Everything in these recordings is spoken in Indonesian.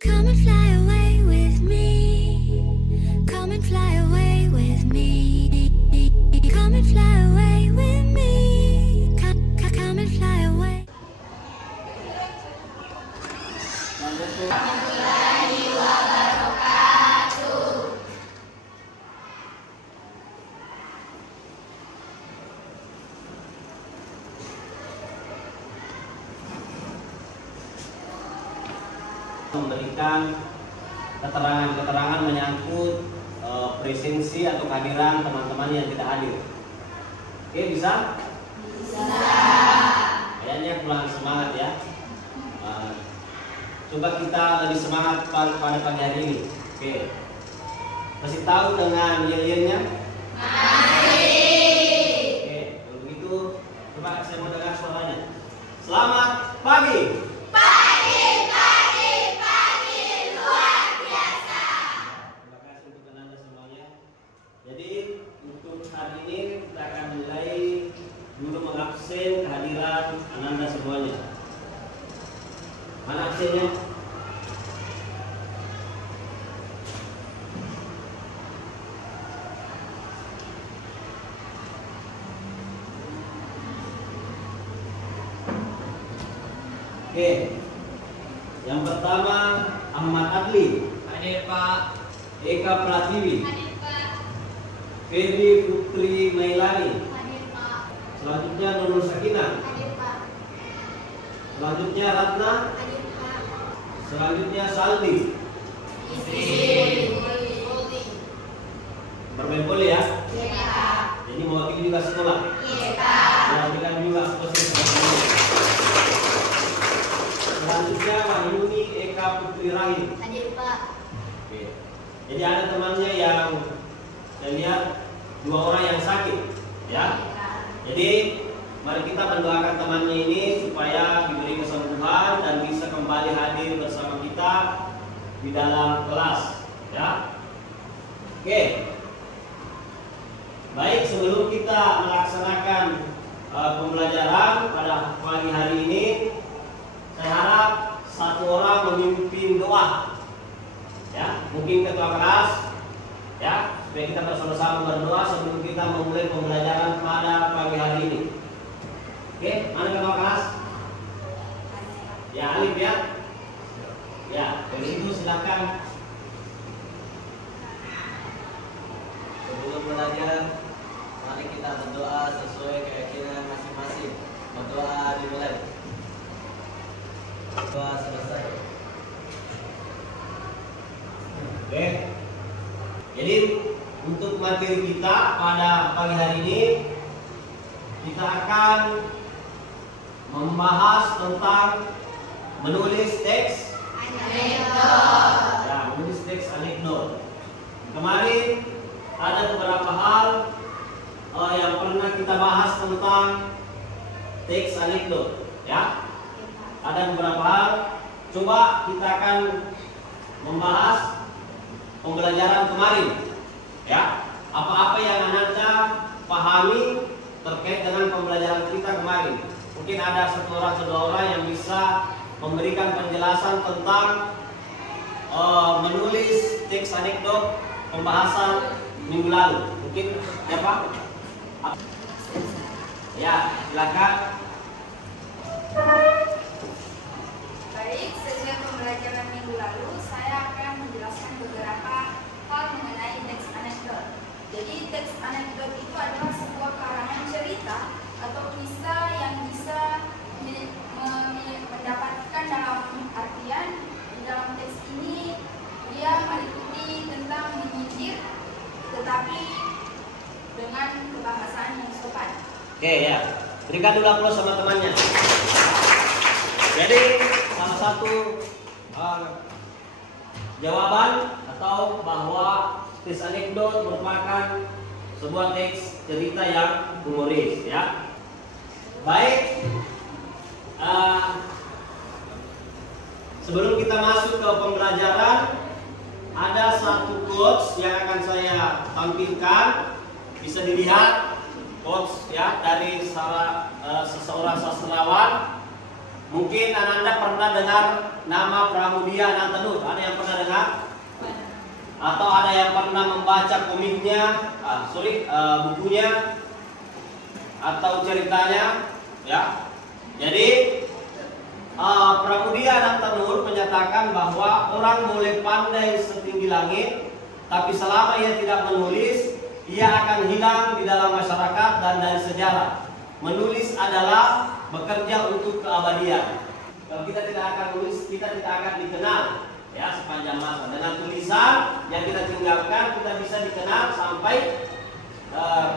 Come and fly away with me. Come and fly away with me. Come and fly away with me. Come and fly away. Memberikan keterangan-keterangan menyangkut presensi atau kehadiran teman-teman yang tidak hadir. Oke, bisa? Bisa. Kayaknya kurang semangat ya. Coba kita lebih semangat pada pagi hari ini. Oke. Masih tahu dengan yel-yelnya? Masih. Oke, kalau begitu coba saya mau dengar suaranya. Selamat pagi. Absen kehadiran Ananda semuanya. Mana absennya? Oke. Yang pertama Ahmad Adli. Hadir Pak. Eka Pratiwi. Hadir Pak. Feby Putri Mailani. Selanjutnya Nurul Sakinah. Hadir Pak. Selanjutnya Ratna. Hadir Pak. Selanjutnya Saldi. Bermain bola ya? Iya Pak. Jadi mewakili juga sekolah. Iya Pak. Mewakilkan juga posisi. Selanjutnya Wahyuni Eka Putri Rahim. Hadir Pak. Oke. Jadi ada temannya yang saya lihat 2 orang yang sakit, ya. Jadi mari kita mendoakan temannya ini supaya diberi kesembuhan dan bisa kembali hadir bersama kita di dalam kelas, ya. Oke. Baik, sebelum kita melaksanakan pembelajaran pada pagi hari ini, saya harap satu orang memimpin doa, ya. Mungkin ketua kelas, ya, supaya kita bersama-sama berdoa sebelum kita memulai pembelajaran pada pagi hari ini. Oke, mana ketua kelas? Ya, Alif ya. Ya, begitu silakan. Sebelum belajar, mari kita berdoa sesuai keyakinan masing-masing. Berdoa dimulai. Doa selesai. Oke. Jadi untuk materi kita pada pagi hari ini, kita akan membahas tentang menulis teks anekdot. Ya, menulis teks anekdot. Kemarin ada beberapa hal yang pernah kita bahas tentang teks anekdot, ya. Ada beberapa hal. Coba kita akan membahas pembelajaran kemarin, ya. Apa-apa yang Ananda pahami terkait dengan pembelajaran kita kemarin. Mungkin ada 1 orang 2 orang yang bisa memberikan penjelasan tentang menulis teks anekdot pembahasan minggu lalu. Mungkin ya Pak? Ya, silakan. Baik, sesuai pembelajaran minggu lalu, saya akan menjelaskan beberapa hal mengenai teks anekdot. Jadi, teks anekdot itu adalah sebuah karangan cerita atau kisah yang bisa mendapatkan dalam artian di dalam teks ini dia meliputi tentang menyindir, tetapi dengan kebahasaan yang sopan. Oke ya, berikan dulu aplaus sama temannya. Jadi salah satu jawaban atau bahwa teks anekdot merupakan sebuah teks cerita yang humoris, ya. Baik, sebelum kita masuk ke pembelajaran, ada satu quotes yang akan saya tampilkan. Bisa dilihat quotes ya dari seorang sastrawan Mungkin Ananda pernah dengar nama Pramudia Anantanur. Ada yang pernah dengar? Atau ada yang pernah membaca komiknya, bukunya, atau ceritanya? Ya. Jadi Pramudia Anantanur menyatakan bahwa orang boleh pandai setinggi langit, tapi selama ia tidak menulis, ia akan hilang di dalam masyarakat dan dari sejarah. Menulis adalah bekerja untuk keabadian. Kalau kita tidak akan menulis, kita tidak akan dikenal ya sepanjang masa. Dengan tulisan yang kita tinggalkan, kita bisa dikenal sampai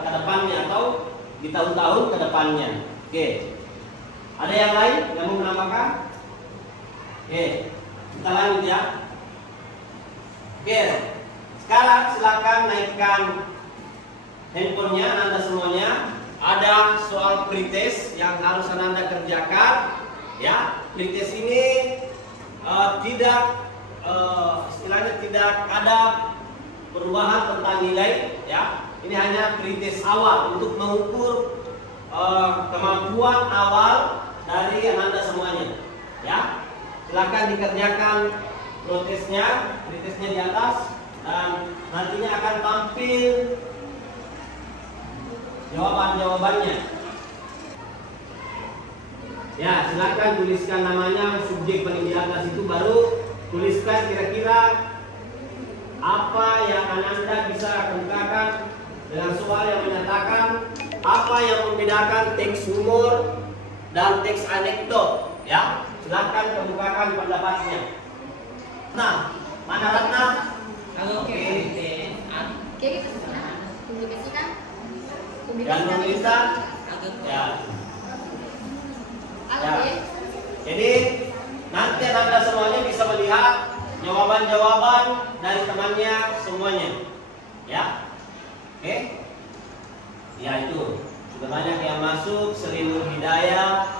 ke depannya atau di tahun-tahun ke depannya. Oke. Ada yang lain yang mau menambahkan? Oke. Kita lanjut ya. Oke. Sekarang silakan naikkan handphonenya Anda semuanya. Ada soal pretest yang harus Anda kerjakan. Ya, pretest ini istilahnya tidak ada perubahan tentang nilai. Ya, ini hanya pretest awal untuk mengukur kemampuan awal dari Anda semuanya. Ya, silakan dikerjakan pretestnya di atas dan nantinya akan tampil jawaban-jawabannya. Ya, silakan tuliskan namanya, subjek paling di atas itu, baru tuliskan kira-kira apa yang Anda bisa kemukakan dengan soal yang menyatakan apa yang membedakan teks humor dan teks anekdot. Ya, silakan kemukakan pendapatnya. Nah, mana Ratna? Oke. Publikasikan. Dan pemerintah ya. Jadi nanti Anda semuanya bisa melihat jawaban-jawaban dari temannya semuanya. Ya. Oke. Ya, itu sudah banyak yang masuk. Selimut Hidayah.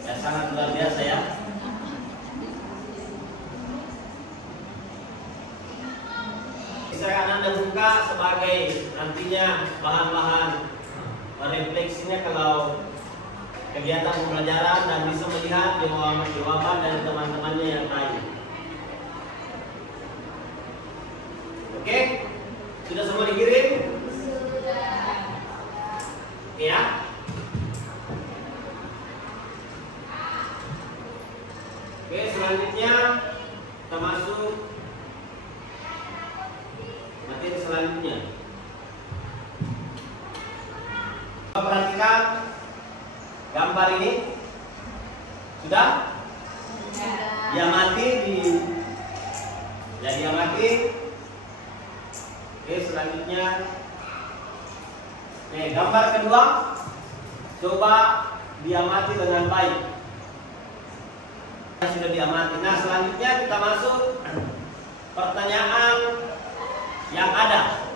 Ya, sangat luar biasa ya. Bisa Anda buka sebagai nantinya bahan-bahan refleksinya kalau kegiatan pembelajaran, dan bisa melihat jawaban dari teman-temannya yang lain. Oke? Sudah semua dikirim? Sudah. Ya. Oke, selanjutnya kita masuk materi selanjutnya. Perhatikan gambar ini. Sudah? Diamati diamati. Oke, selanjutnya. Oke, gambar kedua. Coba diamati dengan baik. Sudah diamati. Nah, selanjutnya kita masuk pertanyaan yang ada.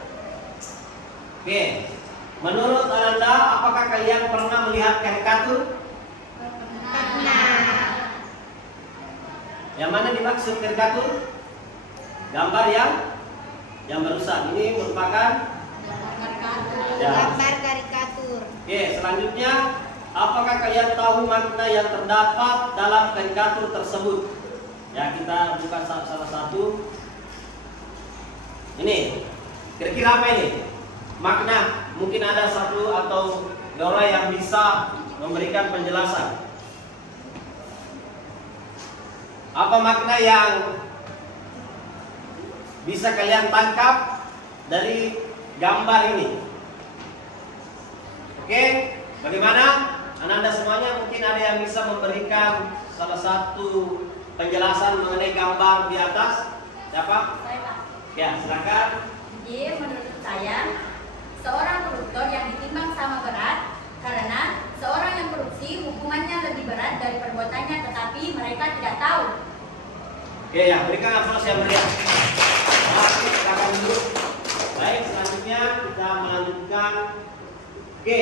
Oke. Menurut Anda, apakah kalian pernah melihat karikatur? Pernah. Yang mana dimaksud karikatur? Gambar yang barusan. Ini merupakan Gambar karikatur. Oke, selanjutnya, apakah kalian tahu makna yang terdapat dalam karikatur tersebut? Ya, kita buka salah satu. Ini, kira-kira apa ini? Makna, mungkin ada satu atau dua orang yang bisa memberikan penjelasan. Apa makna yang bisa kalian tangkap dari gambar ini? Oke, bagaimana? Anda semuanya mungkin ada yang bisa memberikan salah satu penjelasan mengenai gambar di atas? Siapa? Saya, Pak. Ya, silakan. Jadi menurut saya, seorang koruptor yang ditimbang sama berat karena seorang yang korupsi hukumannya lebih berat dari perbuatannya, tetapi mereka tidak tahu. Oke, ya, berikan aplaus yang meriah. Oke, silakan dulu. Baik, selanjutnya kita melanjutkan. Oke,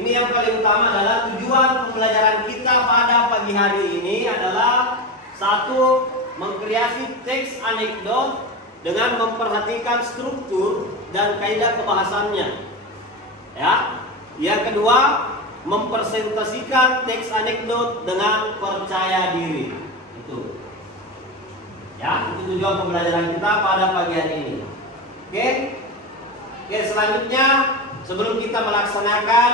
ini yang paling utama adalah tujuan pembelajaran kita pada pagi hari ini adalah satu, mengkreasi teks anekdot dengan memperhatikan struktur dan kaidah kebahasannya. Ya. Yang kedua, mempresentasikan teks anekdot dengan percaya diri. Itu. Ya, itu tujuan pembelajaran kita pada pagi hari ini. Oke? Oke, selanjutnya sebelum kita melaksanakan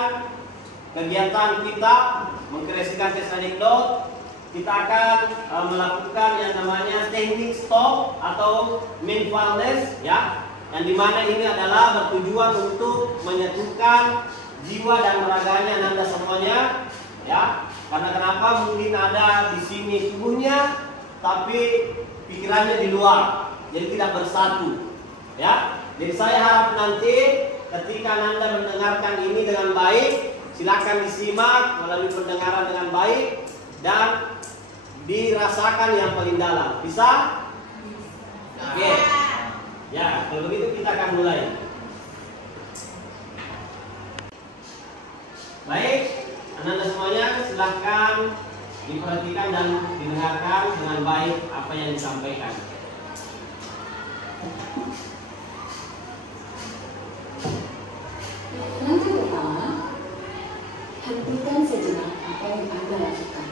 kegiatan kita mengkreasikan teks anekdot, kita akan melakukan yang namanya teknik stop atau mindfulness, ya, yang dimana ini adalah bertujuan untuk menyatukan jiwa dan raganya Anda semuanya, ya. Karena kenapa? Mungkin ada di sini tubuhnya, tapi pikirannya di luar, jadi tidak bersatu, ya. Jadi saya harap nanti ketika Anda mendengarkan ini dengan baik, silakan disimak melalui pendengaran dengan baik dan dirasakan yang paling dalam. Bisa? Oke. Ya, kalau begitu kita akan mulai. Baik, Anda semuanya silahkan diperhatikan dan didengarkan dengan baik apa yang disampaikan. Langkah pertama, hentikan sejenak apa yang Anda lakukan.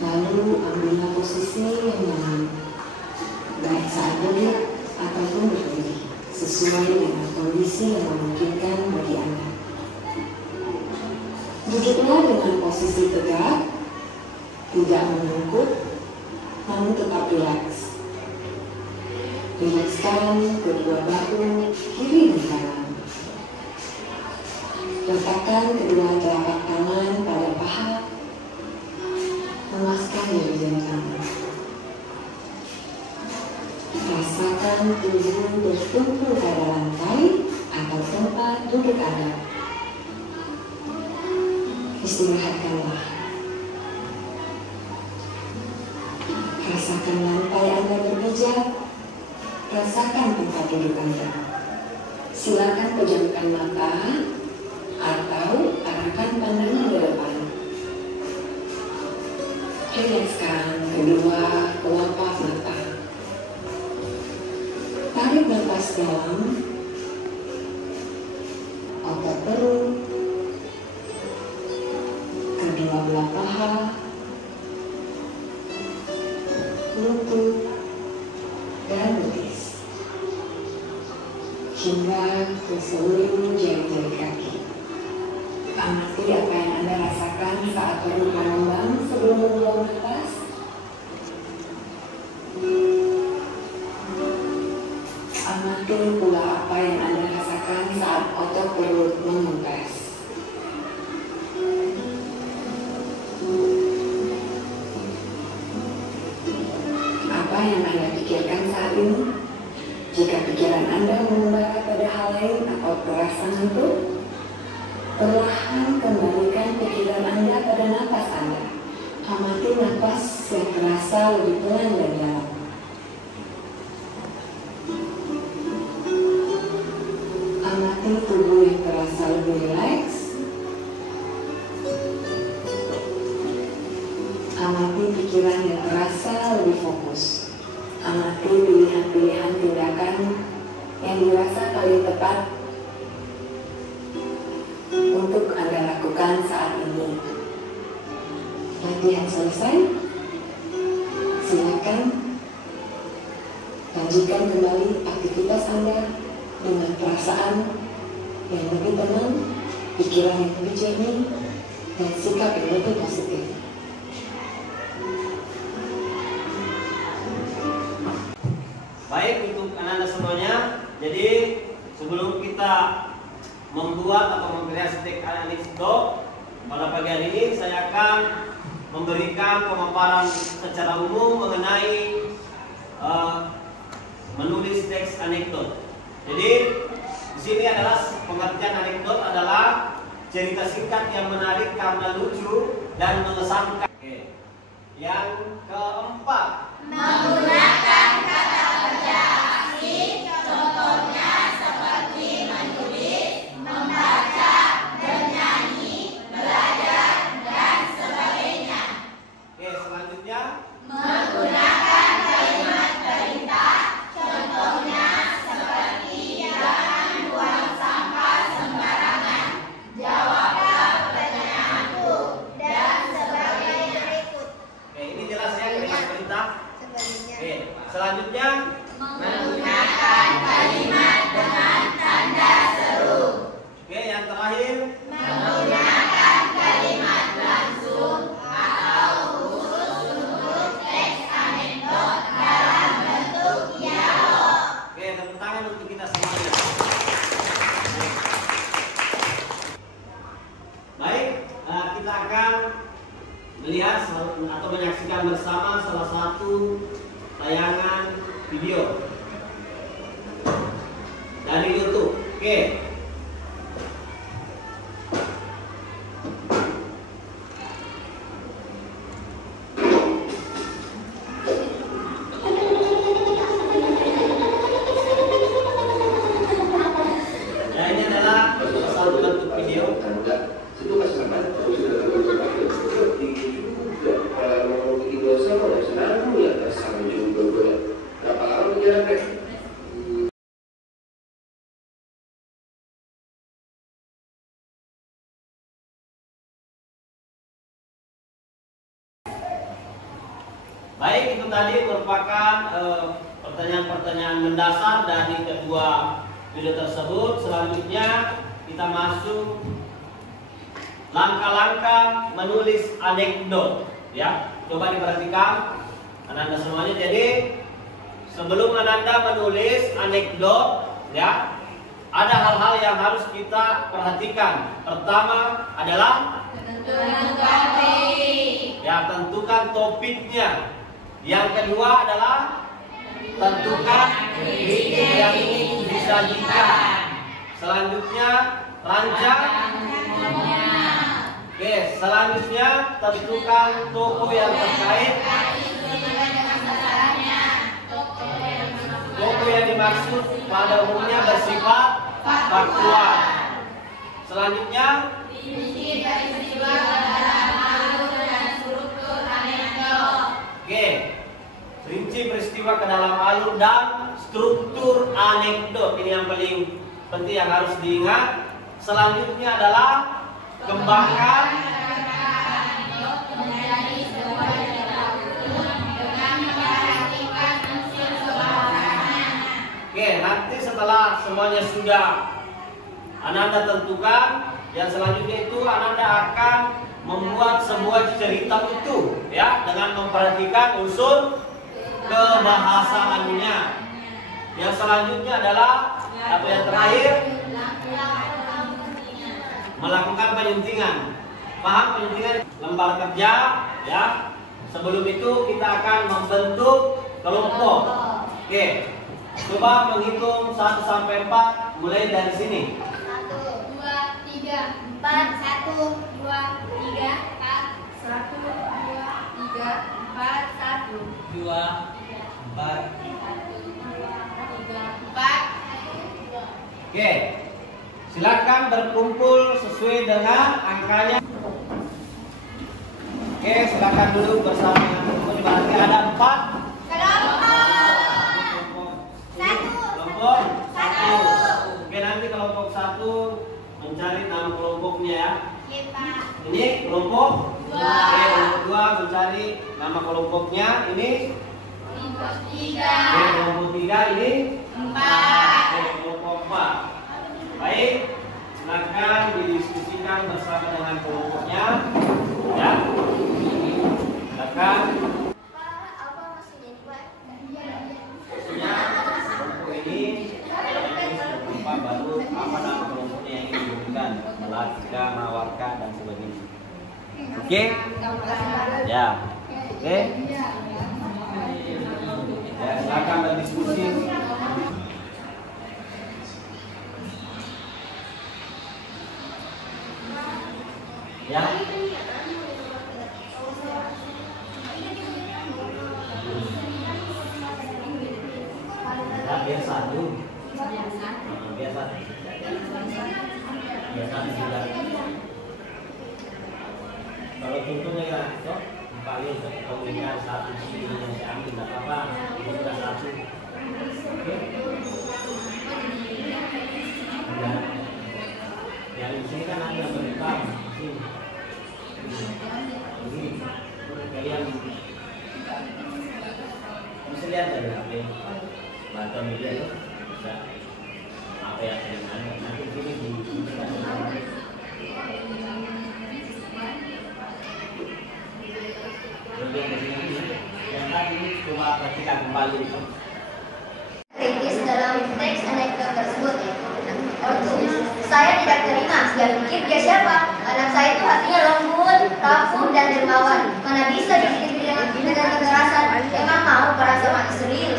Lalu ambillah posisi yang nyaman, baik saat duduk ataupun berdiri, sesuai dengan kondisi yang memungkinkan bagi Anda. Duduklah dengan posisi tegak, tidak membungkuk, namun tetap rileks. Rilekskan kedua bahu kiri dan kanan. Letakkan kedua telapak tangan pada paha, memaskan dari jantung. Rasakan tubuh bertumpu pada lantai atau tempat duduk Anda. Istirahatkanlah. Rasakan lantai Anda berpijak. Rasakan tempat duduk Anda. Silakan pejamkan mata atau arahkan pandangan ke depan. Rilekskan kedua kelopak mata. Tarik nafas dalam, otot perut, kedua belah paha, lutut, dan betis, hingga ke seluruh jari-jari kaki. Amati apa yang Anda rasakan saat perut mengembang sebelum membuang nafas. Amati pula apa yang Anda rasakan saat otot perut mengempes. Apa yang Anda pikirkan saat ini? Jika pikiran Anda mengembara pada hal lain atau terasa ngantuk, perlahan kembalikan pikiran Anda pada nafas Anda. Amati nafas yang terasa lebih pelan dan dalam. Amati tubuh yang terasa lebih rileks. Amati pikiran yang terasa lebih fokus. Amati pilihan-pilihan tindakan yang dirasa paling tepat untuk Anda lakukan saat ini. Latihan selesai. Silakan lanjutkan kembali aktivitas Anda dengan perasaan yang lebih tenang, pikiran yang lebih jernih, dan sikap yang lebih positif. Baik, untuk anak-anak semuanya, jadi sebelum kita membuat atau mengkreasi teks anekdot pada pagi hari ini, saya akan memberikan pemaparan secara umum mengenai menulis teks anekdot. Jadi di sini adalah pengertian anekdot adalah cerita singkat yang menarik karena lucu dan mengesankan. Oke. Yang keempat, Menggunakan kata kerja asing, contohnya seperti menulis, membaca, bernyanyi, belajar, dan sebagainya. oke, selanjutnya Menggunakan kalimat perintah, contohnya seperti jangan buang sampah sembarangan, Selanjutnya Menggunakan kalimat dengan tanda seru. oke, yang terakhir Menggunakan kalimat langsung atau khusus untuk teks anekdot dalam bentuk dialog. oke, tepuk tangan untuk kita semuanya. Baik, kita akan melihat atau menyaksikan bersama salah satu tayangan video dari YouTube. Oke. Ya, ini adalah satu bentuk video. Itu masalah kalau sudah terlalu juga mau bikin dosa mau senang ya sama juga gue berapa lama jaraknya. Baik, itu tadi merupakan pertanyaan-pertanyaan mendasar dari kedua video tersebut. Selanjutnya kita masuk langkah-langkah menulis anekdot, ya. Coba diperhatikan Ananda semuanya. Jadi sebelum Ananda menulis anekdot, ya, ada hal-hal yang harus kita perhatikan. Pertama adalah tentukan topiknya. Yang kedua adalah tentukan titik yang ingin disajikan. Selanjutnya rancang. Oke, selanjutnya tentukan toko yang terkait. Toko yang dimaksud pada umumnya bersifat faktual. Selanjutnya oke, rinci peristiwa ke dalam alur dan struktur anekdot. Ini yang paling penting yang harus diingat. Selanjutnya adalah kembangkan oke, nanti setelah semuanya sudah Ananda tentukan, yang selanjutnya itu Ananda akan membuat sebuah cerita utuh, ya, dengan memperhatikan unsur kebahasaannya. Yang selanjutnya adalah atau yang terakhir melakukan penyuntingan. Paham penyuntingan? Lembar kerja, ya. Sebelum itu kita akan membentuk kelompok. Oke. Coba menghitung 1 sampai 4 mulai dari sini. 1, 2, 3, 4, 1, 2, 3, 4, 1, 2, 3, 4, 1, 2, 4. 4. Oke. Silakan berkumpul sesuai dengan angkanya. Oke, silakan duduk bersama dengan teman-teman. Berarti ada 4 kelompok 1. Oke, nanti kelompok 1 mencari nama kelompoknya, ya. Ini kelompok 2. Oke, kelompok 2 mencari nama kelompoknya. Ini Kelompok 3. oke, kelompok 3 ini 4. oke, kelompok 4. Baik, silakan didiskusikan bersama dengan kelompoknya, ya. Silakan. Apa maksudnya, Pak? Maksudnya kelompok ini berupa baru apa nama kelompoknya yang ingin diberikan, Melaka, Mawarka dan sebagainya. Oke? Ya. Oke? Ya, silakan berdiskusi. Ya. Ya, biar satu. Biar satu. Biar satu juga. Kalau contohnya ya, toh, paling kalau dengan satu sini yang saya ambil tidak apa-apa, itu sudah satu. Oke. Ya. Yang di sini kan ada berita. Ini kalian bisa lihat dari HP. Baca media itu bisa apa yang ada nanti ini di yang tadi ini cuma perhatikan kembali itu. Kritis dalam teks anekdot tersebut. Ortu, saya tidak terima. Dia pikir dia siapa? Anak saya itu hatinya lembut, rapuh, dan dermawan. Mana bisa dididik dengan kekerasan? Emang mau perang sama istri?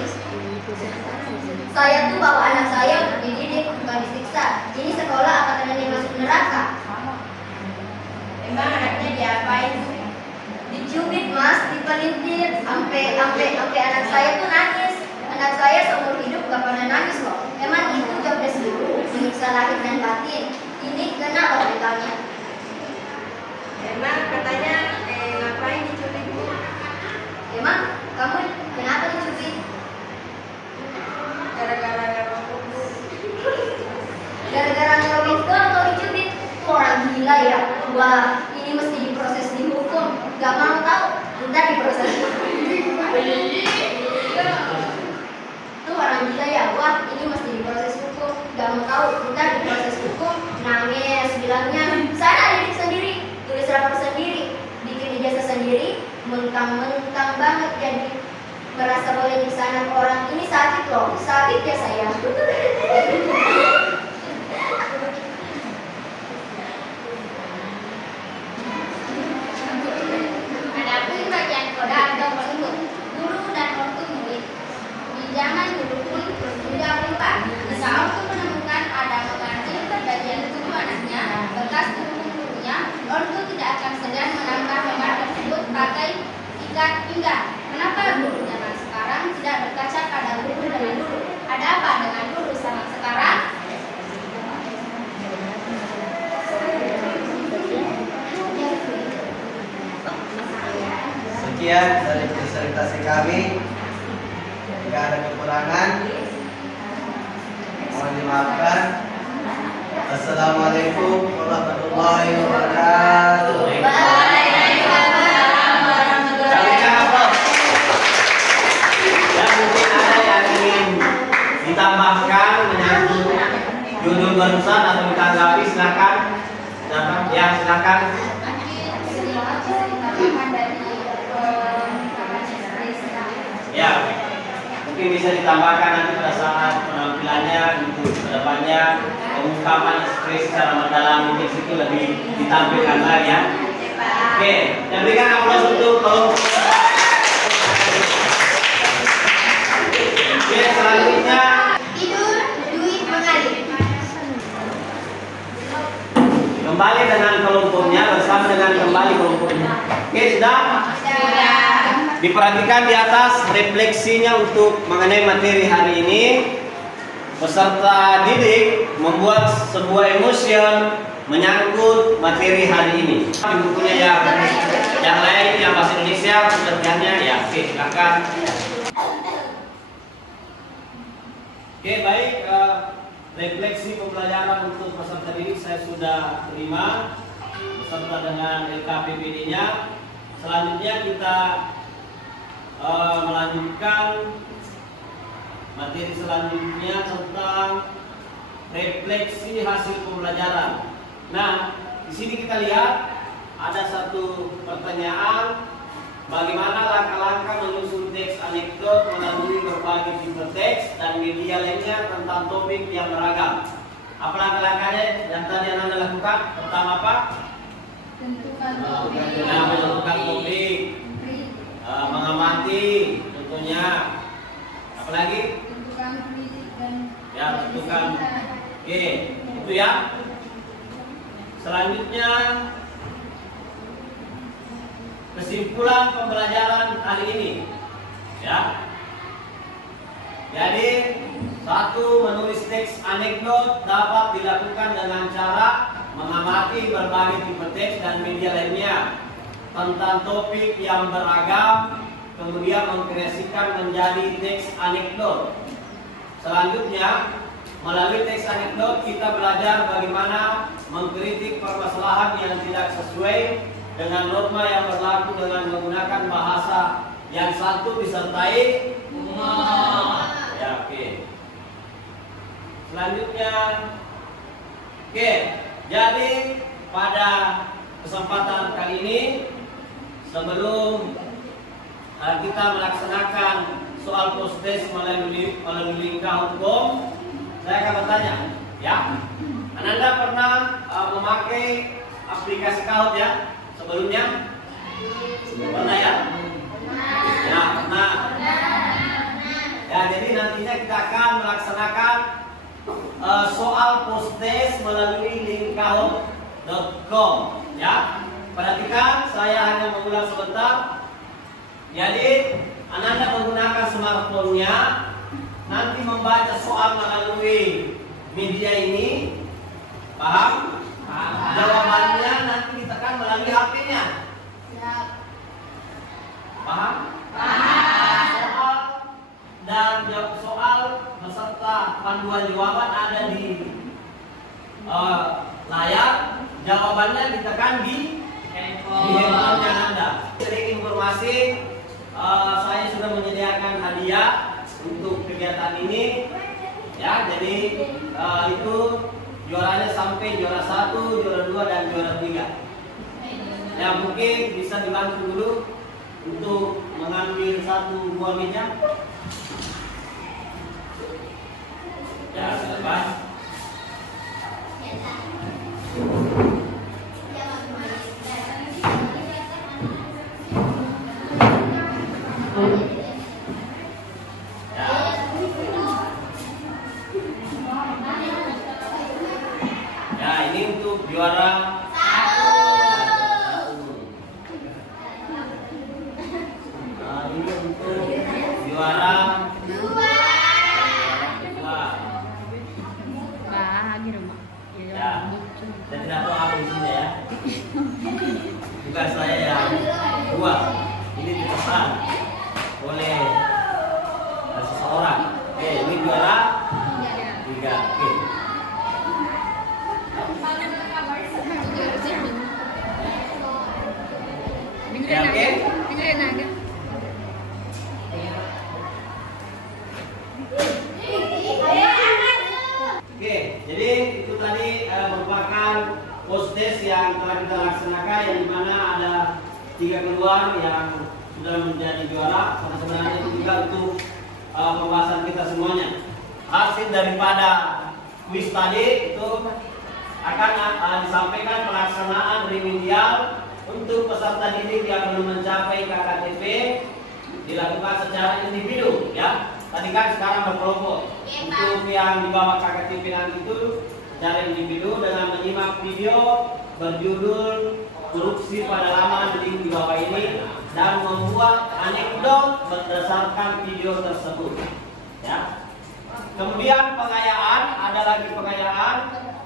Saya tuh bawa anak saya untuk dididik, bukan disiksa. Ini sekolah apa tandanya masuk neraka? Emang anaknya diapain? Dicubit mas, dipelintir, sampai anak saya tuh nangis. Anak saya seumur hidup gak pernah nangis loh. Emang itu job desk guru, menyiksa lahir dan batin. Ini kena loh mentalnya. Emang katanya ngapain dicubit Bu? Emang kamu kenapa dicubit? Gara-gara ngerokok Bu. Gara-gara ngerokok itu atau dicubit? Orang gila ya. Wah, ini mesti diproses di hukum. Gak mau tahu, ntar diproses di hukum. Tuh orang gila ya. Wah, ini mesti diproses hukum. Gak mau tahu, ntar diproses hukum. Nangis, bilangnya saya didik sendiri, tulis rapor sendiri, bikin ijazah sendiri, mentang-mentang banget jadi merasa boleh nyiksa anak orang. Ini sakit loh, sakit ya saya. Adapun bagian koda atau tersebut, guru dan ortu murid. Di zaman dulu pun tidak lupa, jika ortu menemukan ada mengganjil ke bagian tubuh anaknya, bekas tubuh gurunya, ortu tidak akan segan menambah memar tersebut pakai ikat pinggang. Kenapa guru zaman sekarang tidak berkaca pada guru zaman dulu? Ada apa dengan guru zaman sekarang? Sekian dari presentasi kami. Jika ada kekurangan, mohon dimaafkan. Assalamualaikum warahmatullahi wabarakatuh. Ya mungkin ada yang ingin ditambahkan menyangkut judul barusan atau ditanggapi, silakan. Ya silakan. Ya, mungkin bisa ditambahkan nanti pada saat penampilannya untuk kedepannya pengungkapan ekspresi secara mendalam mungkin itu lebih ditampilkan lagi ya. Oke, dan berikan aplaus untuk kelompok. Oke, selanjutnya Tidur, duit mengalir. kembali dengan kelompoknya bersama dengan kembali kelompoknya. Oke, sudah? Diperhatikan di atas refleksinya untuk mengenai materi hari ini. Peserta didik membuat sebuah emotion menyangkut materi hari ini. Di bukunya yang lain yang bahasa Indonesia pengertiannya ya. Oke, silakan. Oke, baik. Refleksi pembelajaran untuk peserta didik saya sudah terima beserta dengan LKPPD-nya. Selanjutnya kita melanjutkan materi selanjutnya tentang refleksi hasil pembelajaran. Nah, di sini kita lihat ada satu pertanyaan, bagaimana langkah-langkah menyusun teks anekdot melalui berbagai tipe teks dan media lainnya tentang topik yang beragam. Apa langkah-langkahnya yang tadi Anda lakukan? Pertama apa? Menentukan topik. Mengamati tentunya, apalagi ya tentukan. Oke, itu ya. Selanjutnya kesimpulan pembelajaran hari ini ya. Jadi satu, menulis teks anekdot dapat dilakukan dengan cara mengamati berbagai tipe teks dan media lainnya tentang topik yang beragam, kemudian mengkreasikan menjadi teks anekdot. Selanjutnya, melalui teks anekdot kita belajar bagaimana mengkritik permasalahan yang tidak sesuai dengan norma yang berlaku dengan menggunakan bahasa yang satu disertai umat. Ya, oke. Selanjutnya, oke. Jadi pada kesempatan kali ini, sebelum kita melaksanakan soal post-test melalui lingkar hukum, saya akan bertanya, ya. Anda pernah memakai aplikasi Kahoot ya sebelumnya? Pernah ya? Ya, pernah. Ya, jadi nantinya kita akan melaksanakan soal post-test melalui link kahoot.com ya. Perhatikan, saya hanya mengulang sebentar. Jadi, Anda menggunakan smartphone-nya, nanti membaca soal melalui media ini. Paham? Jawabannya nanti ditekan melalui HP-nya. Paham? Soal dan soal beserta panduan jawaban ada di layar. Jawabannya ditekan di handphone Anda. Sedikit informasi, saya sudah menyediakan hadiah untuk kegiatan ini. Ya, jadi itu juaranya sampai juara 1, juara 2, dan juara 3. Ya, mungkin bisa dibantu dulu untuk mengambil 1 buah meja. Ya, lepas. Ya, ini untuk juara 1. Nah, ini untuk juara 2. Ya, saya tidak tahu apa isinya ya. Bukan saya yang buat. Ini dipesan oleh seseorang. Oke, ini juara 3. Oke. Ya, oke. Oke, jadi itu tadi merupakan post-test yang telah kita laksanakan, yang dimana ada 3 keluar yang sudah menjadi juara. Karena sebenarnya itu juga untuk pembahasan kita semuanya. Hasil daripada kuis tadi itu akan disampaikan pelaksanaan remedial untuk peserta didik yang belum mencapai KKTP, dilakukan secara individu, ya. Tadi kan sekarang berkelompok. Untuk yang di bawah KKTP nanti itu secara individu dengan menyimak video berjudul korupsi pada laman link di bawah ini dan membuat anekdot berdasarkan video tersebut. Ya. Kemudian pengayaan, ada lagi pengayaan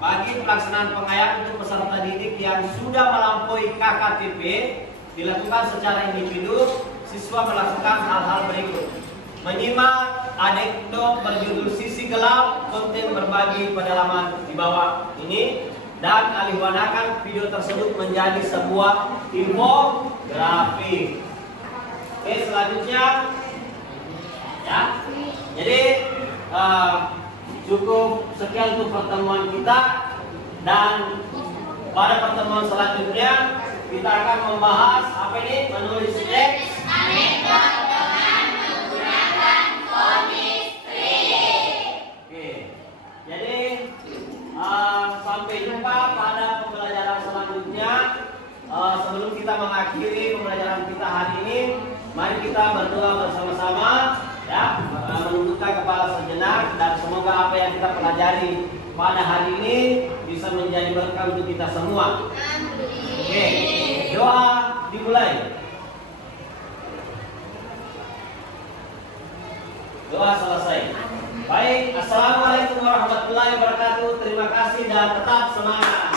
bagi pelaksanaan pengayaan untuk peserta didik yang sudah melampaui KKTP, dilakukan secara individu. Siswa melakukan hal-hal berikut: menyimak anekdot berjudul sisi gelap konten berbagi pada laman di bawah ini, dan alihwanakan video tersebut menjadi sebuah infografi. Oke, selanjutnya ya. Jadi cukup sekian untuk pertemuan kita, dan pada pertemuan selanjutnya kita akan membahas apa ini? Menulis teks anekdot dengan menggunakan komistri. Oke, jadi sampai jumpa pada pembelajaran selanjutnya. Sebelum kita mengakhiri pembelajaran kita hari ini, mari kita berdoa bersama-sama, ya, menundukkan kepala sejenak, dan semoga apa yang kita pelajari pada hari ini bisa menjadi berkah untuk kita semua. Oke, doa dimulai. Doa selesai. Baik, assalamualaikum warahmatullahi wabarakatuh. Terima kasih dan tetap semangat.